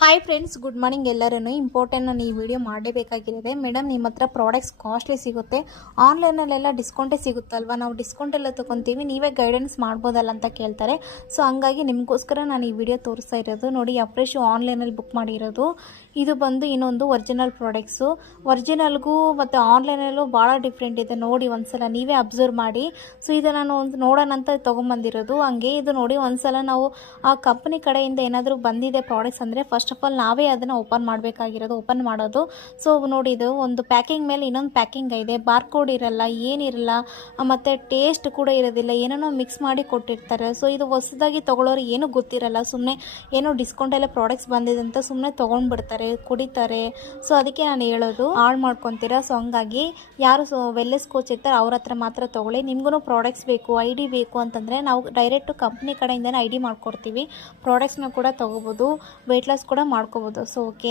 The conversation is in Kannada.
ಹಾಯ್ ಫ್ರೆಂಡ್ಸ್, ಗುಡ್ ಮಾರ್ನಿಂಗ್ ಎಲ್ಲರೂ. ಇಂಪಾರ್ಟೆಂಟ್ ನಾನು ಈ ವಿಡಿಯೋ ಮಾಡಲೇಬೇಕಾಗಿರೋದೆ. ಮೇಡಮ್, ನಿಮ್ಮ ಹತ್ರ ಪ್ರಾಡಕ್ಟ್ಸ್ ಕಾಸ್ಟ್ಲಿ ಸಿಗುತ್ತೆ, ಆನ್ಲೈನಲ್ಲೆಲ್ಲ ಡಿಸ್ಕೌಂಟೇ ಸಿಗುತ್ತಲ್ವ, ನಾವು ಡಿಸ್ಕೌಂಟ್ ಎಲ್ಲ ತೊಗೊತೀವಿ, ನೀವೇ ಗೈಡೆನ್ಸ್ ಮಾಡ್ಬೋದಲ್ಲ ಅಂತ ಕೇಳ್ತಾರೆ. ಸೊ ಹಂಗಾಗಿ ನಿಮಗೋಸ್ಕರ ನಾನು ಈ ವಿಡಿಯೋ ತೋರಿಸ್ತಾ ಇರೋದು. ನೋಡಿ, ಅಫ್ರೆಶು ಆನ್ಲೈನಲ್ಲಿ ಬುಕ್ ಮಾಡಿರೋದು. ಇದು ಬಂದು ಇನ್ನೊಂದು ಒರಿಜಿನಲ್ ಪ್ರಾಡಕ್ಟ್ಸು. ಒರಿಜಿನಲ್ಗೂ ಮತ್ತು ಆನ್ಲೈನಲ್ಲೂ ಭಾಳ ಡಿಫ್ರೆಂಟ್ ಇದೆ. ನೋಡಿ, ಒಂದ್ಸಲ ನೀವೇ ಅಬ್ಸರ್ವ್ ಮಾಡಿ. ಸೊ ಇದು ನಾನು ಒಂದು ನೋಡೋಣ ಅಂತ ತೊಗೊಂಬಂದಿರೋದು. ಹಂಗೆ ಇದು ನೋಡಿ, ಒಂದ್ಸಲ ನಾವು ಆ ಕಂಪ್ನಿ ಕಡೆಯಿಂದ ಏನಾದರೂ ಬಂದಿದೆ ಪ್ರಾಡಕ್ಟ್ಸ್ ಅಂದರೆ ಫಸ್ಟ್ ಆಫ್ ಆಲ್ ನಾವೇ ಅದನ್ನು ಓಪನ್ ಮಾಡೋದು. ಸೊ ನೋಡಿ, ಇದು ಒಂದು ಪ್ಯಾಕಿಂಗ್ ಮೇಲೆ ಇನ್ನೊಂದು ಪ್ಯಾಕಿಂಗ್ ಇದೆ. ಬಾರ್ಕೋಡ್ ಇರಲ್ಲ, ಏನಿರಲ್ಲ, ಮತ್ತು ಟೇಸ್ಟ್ ಕೂಡ ಇರೋದಿಲ್ಲ, ಏನೇನೋ ಮಿಕ್ಸ್ ಮಾಡಿ ಕೊಟ್ಟಿರ್ತಾರೆ. ಸೊ ಇದು ಹೊಸದಾಗಿ ತೊಗೊಳ್ಳೋರು ಏನೂ ಗೊತ್ತಿರಲ್ಲ, ಸುಮ್ಮನೆ ಏನೋ ಡಿಸ್ಕೌಂಟೆಲ್ಲ ಪ್ರಾಡಕ್ಟ್ಸ್ ಬಂದಿದೆ ಅಂತ ಸುಮ್ಮನೆ ತೊಗೊಂಡ್ಬಿಡ್ತಾರೆ, ಕುಡಿತಾರೆ. ಸೊ ಅದಕ್ಕೆ ನಾನು ಹೇಳೋದು, ಹಾಳು ಮಾಡ್ಕೊತೀರಾ. ಸೊ ಹಂಗಾಗಿ ಯಾರು ವೆಲ್ನೆಸ್ ಕೋಚ್ ಇರ್ತಾರೆ ಅವ್ರ ಹತ್ರ ಮಾತ್ರ ತೊಗೊಳ್ಳಿ. ನಿಮಗೂ ಪ್ರಾಡಕ್ಟ್ಸ್ ಬೇಕು, ಐ ಡಿ ಬೇಕು ಅಂತಂದರೆ ನಾವು ಡೈರೆಕ್ಟು ಕಂಪ್ನಿ ಕಡೆಯಿಂದನೇ ಐ ಡಿ ಮಾಡ್ಕೊಡ್ತೀವಿ. ಪ್ರಾಡಕ್ಟ್ಸ್ನ ಕೂಡ ತೊಗೋಬೋದು, ವೆಯ್ಟ್ ಲಾಸ್ ಕೂಡ ಮಾಡ್ಕೋಬೋದು. So okay.